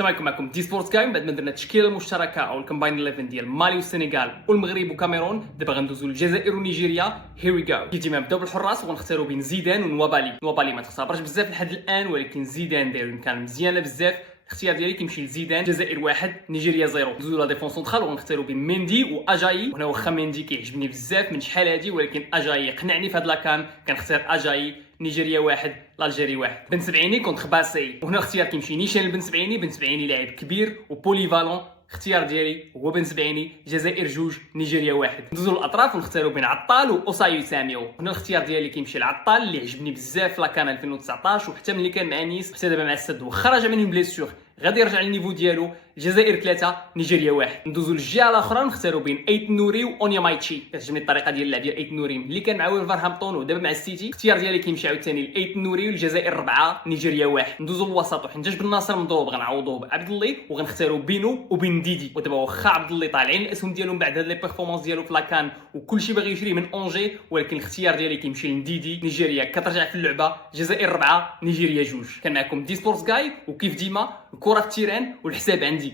السلام عليكم، معكم دي سبورت كاي. من بعد ما درنا التشكيله المشتركه او الكومباين 11 ديال مالي والسنغال والمغرب وكاميرون، دابا غندوزو للجزائر ونيجيريا. هير وي جو. ديما نبداو بالحراس وغنختاروا بين زيدان ونوابالي. نوابالي ما تخسرش بزاف لحد الان، ولكن زيدان داير كان مزيانه بزاف. الاختيار ديالي كيمشي لزيدان. الجزائر 1 نيجيريا 0. ندوزو لا ديفونس سونترال وغنختاروا بين مندي واجاي. وهنا واخا مندي كيعجبني بزاف من شحال هادي، ولكن اجاي يقنعني في هاد لاكان. كنختار اجاي. نيجيريا 1 الجيري 1. بن سبعيني كونتر باسي. وهنا الاختيار كيمشي نيشان لبن سبعيني. بن سبعيني لاعب كبير وبوليفالون. اختيار ديالي هو بن سبعيني. الجزائر 2 نيجيريا 1. ندوزو للاطراف ونختاروا بين عطال واوسايو ساميو. هنا الاختيار ديالي كيمشي لعطال اللي عجبني بزاف في لاكان 2019 وحتى ملي كان مع نيس حتى دابا مع السد واخا رجع من بليسيور غادي يرجع للنيفو ديالو. الجزائر 3 نيجيريا 1. ندوزو للجهه الاخرى ونختاروا بين ايت نوري واونيا مايتشي. كتعجبني الطريقه ديال اللعب ديال ايت نوري اللي كان مع ولفرهامبتون ودابا مع السيتي. الاختيار ديالي كيمشي عاوتاني لايت نوري والجزائر 4 نيجيريا 1. ندوزو للوسط وحنجاج بن ناصر مضروب غنعوضوه بعبد الله وغنختاروا بينو وبن ديدي. ودابا واخا عبد الله طالعين الاسهم ديالهم بعد هاد لي بيرفورمانس ديالو في لاكان وكلشي باغي يشري من اونجي، ولكن الاختيار ديالي كيمشي لنديدي. نيجيريا كترجع في اللعبه. الجزائر 4 نيجيريا 2. كان معكم دي سبورتس جاي، وكيف ديما الكره في التيران والحساب عندي.